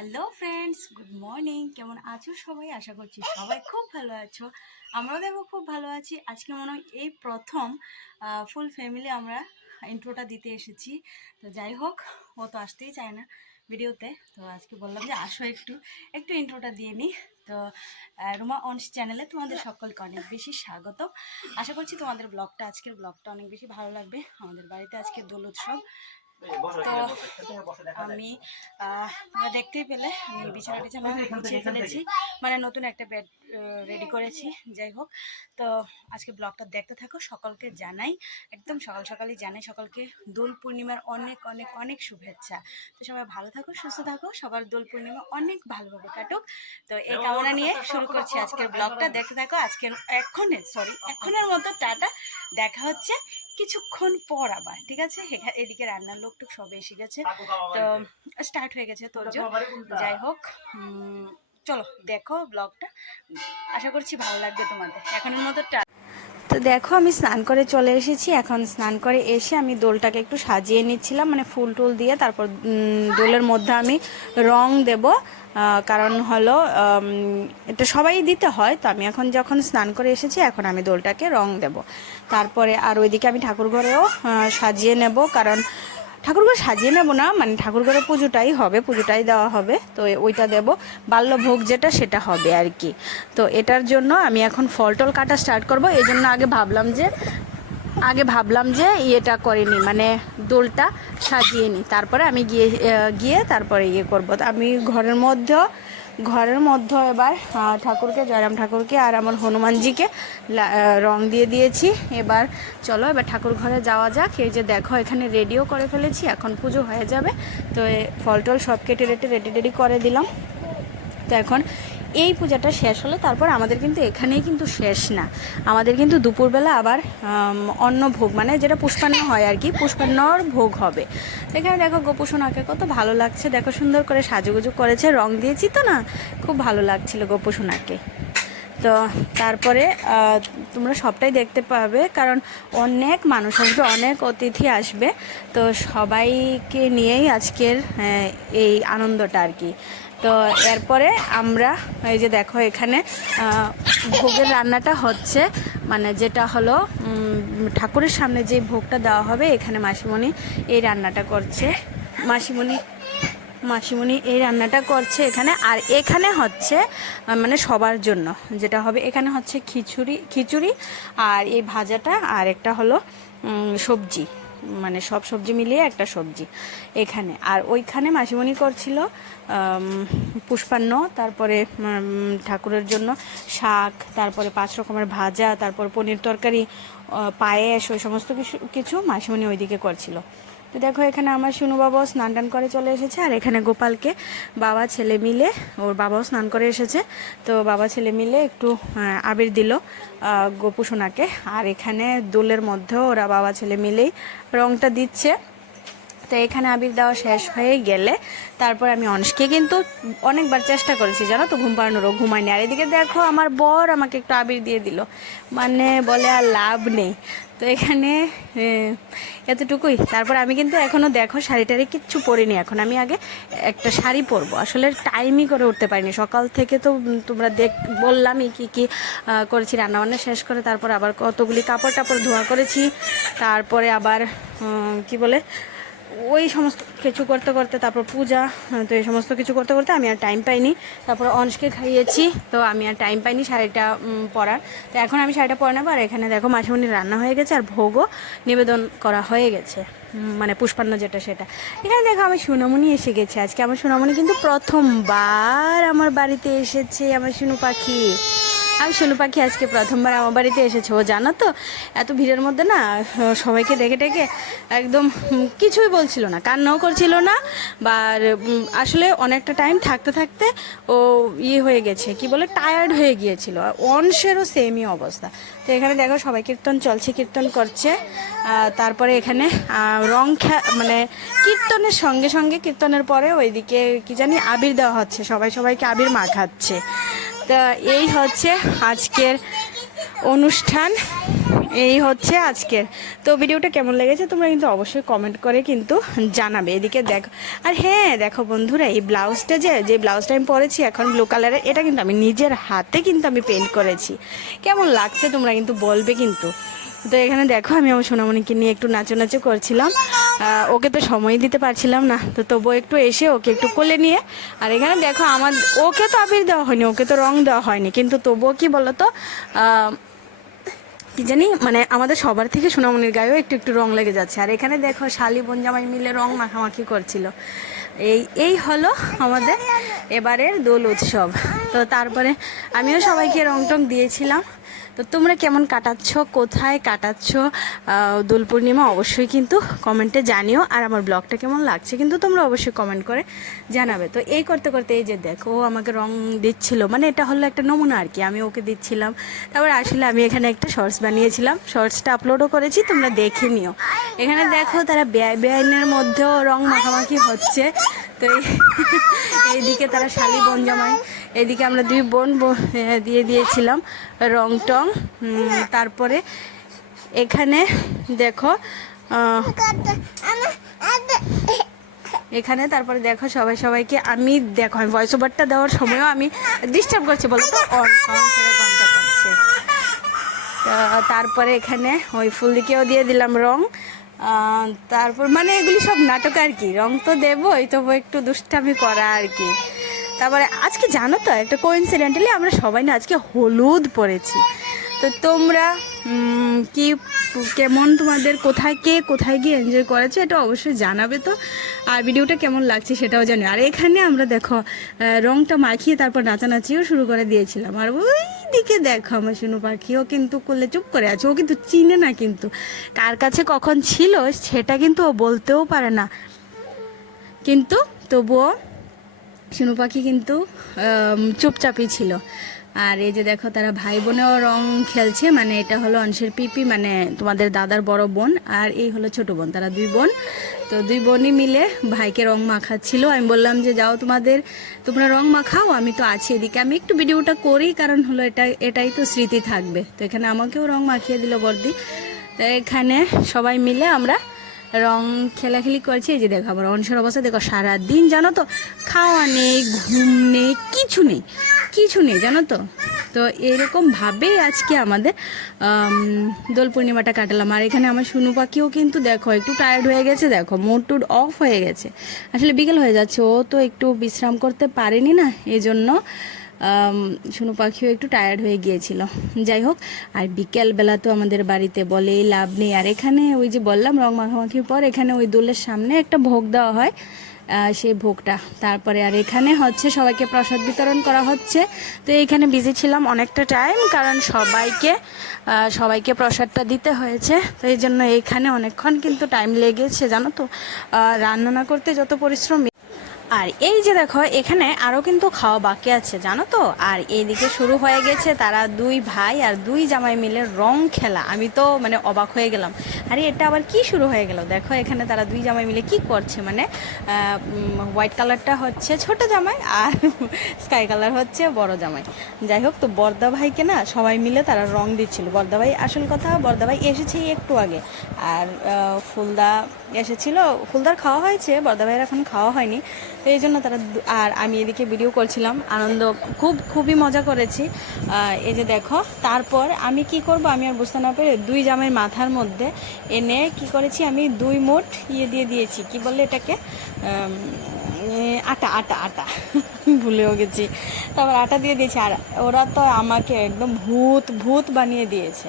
Hello friends good morning কেমন আছো সবাই? আশা করছি সবাই খুব ভালো আছো। আমরাও দেখো খুব ভালো আছি। আজকে মনে হয় এই প্রথম ফুল ফ্যামিলি আমরা ইন্ট্রোটা দিতে এসেছি। তো যাই হোক ও তো আসতেই চায় না ভিডিওতে। তো আজকে বললাম যে আসো একটু একটু ইন্ট্রোটা দিয়ে নিই তো রুমা অনস চ্যানেলে তোমাদের সকলকে অনেক বেশি স্বাগত আশা করছি তোমাদের ব্লগটা আজকের ব্লগটা অনেক বেশি ভালো লাগবে। আমাদের বাড়িতে আজকে দোল উৎসব। তো আমি দেখতেই পেলে আমি বিছানা টিছানা গুছিয়ে ফেলেছি। মানে নতুন একটা বেড রেডি করেছি যাই হোক। তো আজকে ব্লগটা দেখতে থাকো সকলকে জানাই একদম সকাল সকালই জানাই সকলকে দোল পূর্ণিমার অনেক অনেক অনেক শুভেচ্ছা। তো সবাই ভালো থাকো সুস্থ থাকো সবার দোল পূর্ণিমা অনেক ভালোভাবে কাটুক। তো এই কামনা নিয়ে শুরু করছি আজকের ব্লগটা দেখতে থাকো আজকের এক্ষণে সরি এক্ষণের মতো টাটা। দেখা হচ্ছে কিছুক্ষণ পর আবার ঠিক আছে? এদিকে রান্নার লোক টুক সবে এসে গেছে। তো স্টার্ট হয়ে গেছে তোর যাই হোক চলো দেখো ব্লগটা আশা করছি ভালো লাগবে তোমাদের। এখনের মতো টা তো দেখো, আমি স্নান করে চলে এসেছি। এখন স্নান করে এসে আমি দোলটাকে একটু সাজিয়ে নিচ্ছিলাম মানে ফুল টুল দিয়ে। তারপর দোলের মধ্যে আমি রং দেব। কারণ হলো এটা সবাই দিতে হয়। তো আমি এখন যখন স্নান করে এসেছি, এখন আমি দোলটাকে রং দেব। তারপরে আর ওইদিকে আমি ঠাকুর ঘরেও সাজিয়ে নেব। কারণ ঠাকুরঘর সাজিয়ে নেব না মানে ঠাকুরঘরে পুজোটাই হবে, পুজোটাই দেওয়া হবে। তো ওইটা দেব, বাল্যভোগ যেটা সেটা হবে আর কি। তো এটার জন্য আমি এখন ফল টল কাটা স্টার্ট করব। এই জন্য আগে ভাবলাম যে, আগে ভাবলাম যে ইয়েটা করিনি মানে দোলটা সাজিয়ে নিই। তারপরে আমি গিয়ে গিয়ে তারপরে ইয়ে করব। আমি ঘরের মধ্যেও ঘরের মধ্যে এবার ঠাকুরকে, জয়রাম ঠাকুরকে আর আমার হনুমানজিকে রং দিয়ে দিয়েছি। এবার চলো, এবার ঠাকুর ঘরে যাওয়া যাক। এই যে দেখো, এখানে রেডিও করে ফেলেছি, এখন পুজো হয়ে যাবে। তো ফল টল সব কেটে রেটে রেডি রেডি করে দিলাম। তো এখন এই পূজাটা শেষ হলে, তারপর আমাদের কিন্তু এখানেই কিন্তু শেষ না। আমাদের কিন্তু দুপুরবেলা আবার অন্ন ভোগ মানে যেটা পুষ্পান্ন হয় আর কি, পুষ্পান্নর ভোগ হবে। এখানে দেখো গোপুসোনাকে কত ভালো লাগছে, দেখো সুন্দর করে সাজুগুজু করেছে, রং দিয়েছি তো না, খুব ভালো লাগছিল গোপুসোনাকে। তো তারপরে তোমরা সবটাই দেখতে পাবে, কারণ অনেক মানুষ আসবে, অনেক অতিথি আসবে, তো সবাইকে নিয়েই আজকের এই আনন্দটা আর কি। তো এরপরে আমরা এই যে দেখো এখানে ভোগের রান্নাটা হচ্ছে মানে যেটা হলো ঠাকুরের সামনে যে ভোগটা দেওয়া হবে, এখানে মাসিমণি এই রান্নাটা করছে। মাসিমণি মাসিমণি এই রান্নাটা করছে এখানে, আর এখানে হচ্ছে মানে সবার জন্য, যেটা হবে এখানে হচ্ছে খিচুড়ি খিচুড়ি আর এই ভাজাটা, আর একটা হলো সবজি। মানে সব সবজি মিলিয়ে একটা সবজি এখানে। আর ওইখানে মাসিমণি করছিল পুষ্পান্ন, তারপরে ঠাকুরের জন্য শাক, তারপরে পাঁচ রকমের ভাজা, তারপর পনির তরকারি পায়েস, ওই সমস্ত কিছু কিছু মাসিমণি ওইদিকে করছিল। তো দেখো, এখানে আমার শুনু বাবাও স্নান টান করে চলে এসেছে, আর এখানে গোপালকে বাবা, ছেলে মিলে, ওর বাবাও স্নান করে এসেছে। তো বাবা, ছেলে মিলে একটু আবির দিল গোপু সোনাকে আর এখানে দোলের মধ্যেও ওরা বাবা, ছেলে মিলেই রংটা দিচ্ছে। তো এখানে আবির দেওয়া শেষ হয়ে গেলে তারপর আমি অনসকে কিন্তু অনেকবার চেষ্টা করেছি, জানো তো, ঘুম পাড়ানোরও ঘুমায়নি। আর এদিকে দেখো, আমার বর আমাকে একটু আবির দিয়ে দিল। মানে বলে আর লাভ নেই। তো এখানে এতটুকুই। তারপর আমি কিন্তু এখনও দেখো, শাড়ি টাড়ি কিচ্ছু পরিনি এখন। আমি আগে একটা শাড়ি পরবো। আসলে টাইমই করে উঠতে পারিনি। সকাল থেকে তো তোমরা দেখ, বললামই কি কি করেছি, রান্নাবান্না শেষ করে তারপর আবার কতগুলি কাপড় টাপড় ধোয়া করেছি। তারপরে আবার কি বলে ওই সমস্ত কিছু করতে করতে তারপর পূজা হ্যাঁ, তো এই সমস্ত কিছু করতে করতে আমি আর টাইম পাইনি। তারপর অংশকে খাইয়েছি তো আমি আর টাইম পাইনি শাড়িটা পরার। তো এখন আমি শাড়িটা পরে নেব আর এখানে দেখো মাসিমণির রান্না হয়ে গেছে আর ভোগও নিবেদন করা হয়ে গেছে মানে পুষ্পান্ন যেটা সেটা। এখানে দেখো আমার সোনামণি এসে গেছে আজকে। আমার সোনামণি কিন্তু প্রথমবার আমার বাড়িতে এসেছে আমার সোনু পাখি। আমি সোনু পাখি আজকে প্রথমবার আমার বাড়িতে এসেছে, ও জানো তো? এত ভিড়ের মধ্যে না সবাইকে ডেকে ডেকে একদম কিছুই বলছিল না, কান্নাও করছিল না, বা আসলে অনেকটা টাইম থাকতে থাকতে ও ইয়ে হয়ে গেছে, কি বলে টায়ার্ড হয়ে গিয়েছিল অনসেরও সেমই অবস্থা। তো এখানে দেখো, সবাই কীর্তন চলছে, কীর্তন করছে তারপরে এখানে রং মানে কীর্তনের সঙ্গে সঙ্গে কীর্তনের পরে ওইদিকে কি জানি আবির দেওয়া হচ্ছে, সবাই সবাইকে আবির মাখাচ্ছে। তা এই হচ্ছে আজকের অনুষ্ঠান, এই হচ্ছে আজকের। তো ভিডিওটা কেমন লেগেছে তোমরা কিন্তু অবশ্যই কমেন্ট করে কিন্তু জানাবে। এদিকে দেখো, আর হ্যাঁ দেখো বন্ধুরা, এই ব্লাউজটা যে যে ব্লাউজটা আমি পরেছি এখন ব্লু কালারের এটা কিন্তু আমি নিজের হাতে কিন্তু আমি পেন্ট করেছি। কেমন লাগছে তোমরা কিন্তু বলবে কিন্তু। তো এখানে দেখো, আমি আমার সোনামণিকে নিয়ে একটু নাচো নাচো করছিলাম ওকে তো সময় দিতে পারছিলাম না। তো তবুও একটু এসে ওকে একটু কোলে নিয়ে, আর এখানে দেখো, আমার, ওকে তো আবির দেওয়া হয়নি, ওকে তো রং দেওয়া হয়নি। কিন্তু তবুও কি বলতো কি জানি মানে আমাদের সবার থেকে সোনামণির গায়েও একটু একটু রং লেগে যাচ্ছে। আর এখানে দেখো, শালি বোন জামাই মিলে রং মাখামাখি করছিল। এই এই হলো আমাদের এবারের দোল উৎসব। তো তারপরে আমিও সবাইকে রং টং দিয়েছিলাম। তো তোমরা কেমন কাটাচ্ছ? কোথায় কাটাচ্ছ? দোল পূর্ণিমা অবশ্যই কিন্তু কমেন্টে জানিও। আর আমার ব্লগটা কেমন লাগছে কিন্তু তোমরা অবশ্যই কমেন্ট করে জানাবে। তো এই করতে করতে এই যে দেখো আমাকে রং দিচ্ছিল। মানে এটা হলো একটা নমুনা আর কি। আমি ওকে দিচ্ছিলাম। তারপর আসলে আমি এখানে একটা শর্টস বানিয়েছিলাম। শর্টসটা আপলোডও করেছি, তোমরা দেখে নিও। এখানে দেখো তারা বেআই বেআইনের মধ্যেও রং মাখামাখি হচ্ছে। তো এই- এইদিকে তারা শালি বোন জামাই এদিকে আমরা দুই বোন দিয়ে দিয়েছিলাম রং টং তারপরে এখানে দেখো এখানে তারপরে দেখো সবাই সবাইকে আমি দেখো, আমি ভয়েস ওভারটা দেওয়ার সময়ও আমি ডিস্টার্ব করছি বলো তো তারপরে এখানে ওই ফুল দিকেও দিয়ে দিলাম রং তারপর মানে এগুলি সব নাটক আর কি, রং তো দেবই, তবু একটু দুষ্টামি করা আর কি। তারপরে আজকে জানো তো, একটা কোইন্সিডেন্টালি আমরা সবাই না আজকে হলুদ পরেছি। তো তোমরা কি, কেমন তোমাদের, কোথায় কে, কোথায় গিয়ে এনজয় করেছ এটা অবশ্যই জানাবে তো। আর ভিডিওটা কেমন লাগছে সেটাও জানি। আর এখানে আমরা দেখো রংটা মাখিয়ে তারপর নাচানাচিও শুরু করে দিয়েছিলাম। আর ওই দিকে দেখো আমার শুনু পাখিও কিন্তু করলে চুপ করে আছে। ও কিন্তু চিনে না কিন্তু কার কাছে কখন ছিল, সেটা কিন্তু ও বলতেও পারে না। কিন্তু তবুও শুনু পাখি কিন্তু চুপচাপই ছিল। আর এই যে দেখো, তারা ভাই বোনেও রং খেলছে মানে এটা হলো অংশের পিপি মানে তোমাদের দাদার বড় বোন, আর এই হলো ছোট বোন, তারা দুই বোন। তো দুই বোনই মিলে ভাইকে রং মাখাচ্ছিল। আমি বললাম যে, যাও তোমাদের, তোমরা রং মাখাও, আমি তো আছি এদিকে। আমি একটু ভিডিওটা করি, কারণ হলো এটা, এটাই তো স্মৃতি থাকবে। তো এখানে আমাকেও রং মাখিয়ে দিল বর্দি। তো এখানে সবাই মিলে আমরা রং খেলাখেলি করছি, এই যে দেখো আমার অনসর অবস্থা, দেখো সারাদিন জানো তো খাওয়া নেই, ঘুম নেই, কিছু নেই কিছু নেই, জানো তো? তো এরকমভাবেই আজকে আমাদের দোল পূর্ণিমাটা কাটালাম। আর এখানে আমার শুনু পাখিও কিন্তু দেখো, একটু টায়ার্ড হয়ে গেছে, দেখো মোড টুড অফ হয়ে গেছে। আসলে বিকেল হয়ে যাচ্ছে, ও তো একটু বিশ্রাম করতে পারেনি না এই শুনু পাখিও একটু টায়ার্ড হয়ে গিয়েছিল। যাই হোক, আর বিকেলবেলা তো আমাদের বাড়িতে বলে লাভ নেই। আর এখানে ওই যে বললাম, রং মাখামাখির পর এখানে ওই দোলের সামনে একটা ভোগ দেওয়া হয় সেই ভোগটা। তারপরে আর এখানে হচ্ছে সবাইকে প্রসাদ বিতরণ করা হচ্ছে। তো এখানে বিজি ছিলাম অনেকটা টাইম কারণ সবাইকে সবাইকে প্রসাদটা দিতে হয়েছে। তো এই জন্য এখানে অনেকক্ষণ কিন্তু টাইম লেগেছে, জানো তো? রান্না না করতে যত পরিশ্রম আর এই যে দেখো, এখানে আরও কিন্তু খাওয়া বাকি আছে, জানো তো? আর এইদিকে শুরু হয়ে গেছে তারা দুই ভাই আর দুই জামাই মিলে রং খেলা। আমি তো মানে অবাক হয়ে গেলাম। আরে, এটা আবার কি শুরু হয়ে গেল? দেখো, এখানে তারা দুই জামাই মিলে কি করছে? মানে হোয়াইট কালারটা হচ্ছে ছোট জামাই আর স্কাই কালার হচ্ছে বড় জামাই। যাই হোক, তো বর্দা ভাইকে না সবাই মিলে তারা রং দিচ্ছিল। বর্দা ভাই, আসল কথা, বর্দা ভাই এসেছে একটু আগে। আর ফুলদা এসেছিল। ফুলদার খাওয়া হয়েছে, বর্দা ভাইয়ের এখন খাওয়া হয়নি। এই জন্য তারা আর আমি এদিকে ভিডিও করছিলাম। আনন্দ খুব, খুবই মজা করেছি। এই যে দেখো, তারপর আমি কি করব আমি আর বুঝতে না পেরে দুই জামের মাথার মধ্যে এনে কি করেছি আমি দুই মোট ইয়ে দিয়ে দিয়েছি। কি বলে এটাকে? আটা আটা আটা। ভুলেও গেছি। তারপর আটা দিয়ে দিয়েছি। আর ওরা তো আমাকে একদম ভূত ভূত বানিয়ে দিয়েছে।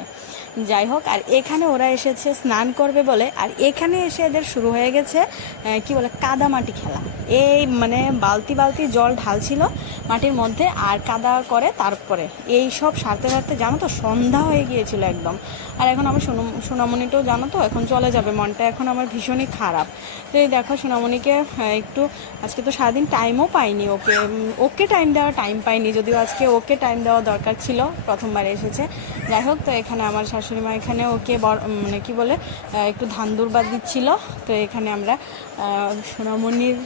যাই হোক, আর এখানে ওরা এসেছে স্নান করবে বলে। আর এখানে এসে এদের শুরু হয়ে গেছে কি বলে কাদা মাটি খেলা। এই মানে বালতি বালতি জল ঢালছিল মাটির মধ্যে আর কাদা করে তারপরে। এই সব সারতে সারতে জানো তো সন্ধ্যা হয়ে গিয়েছিল একদম। আর এখন আমার সোনম, সোনামণিটাও জানো তো এখন চলে যাবে, মনটা এখন আমার ভীষণই খারাপ। তো এই দেখো সোনামণিকে একটু আজকে তো সারাদিন টাইমও পাইনি ওকে। ওকে টাইম দেওয়ার টাইম পাইনি, যদিও আজকে ওকে টাইম দেওয়া দরকার ছিল, প্রথমবার এসেছে। যাই হোক, তো এখানে আমার শাশুড়ি মা এখানে ওকে মানে কি বলে একটু ধান দুর্বাদ দিচ্ছিল। তো এখানে আমরা সোনামণির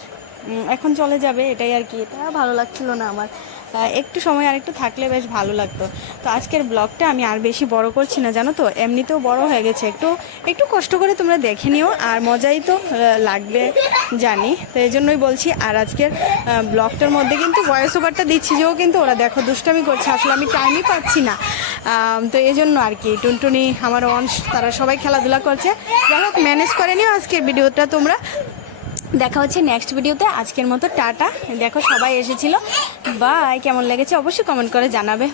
এখন চলে যাবে, এটাই আর কি। এটা ভালো লাগছিল না আমার। একটু সময় আর একটু থাকলে বেশ ভালো লাগতো। তো আজকের ব্লগটা আমি আর বেশি বড় করছি না, জানো তো? এমনিতেও বড় হয়ে গেছে। একটু একটু কষ্ট করে তোমরা দেখে নিও, আর মজাই তো লাগবে জানি। তো এই জন্যই বলছি, আর আজকের ব্লগটার মধ্যে কিন্তু ভয়েস ওভারটা দিচ্ছি যেও কিন্তু ওরা দেখো, দুষ্টামি করছে। আসলে আমি টাইমই পাচ্ছি না। তো এই জন্য আর কি, টুনটুনি, আমার অংশ, তারা সবাই খেলাধুলা করছে। যাই হোক ম্যানেজ করে নিও আজকের ভিডিওটা তোমরা। দেখা হচ্ছে নেক্সট ভিডিওতে আজকের মতো টাটা। দেখো, সবাই এসেছিল। বাই কেমন লেগেছে অবশ্যই কমেন্ট করে জানাবে।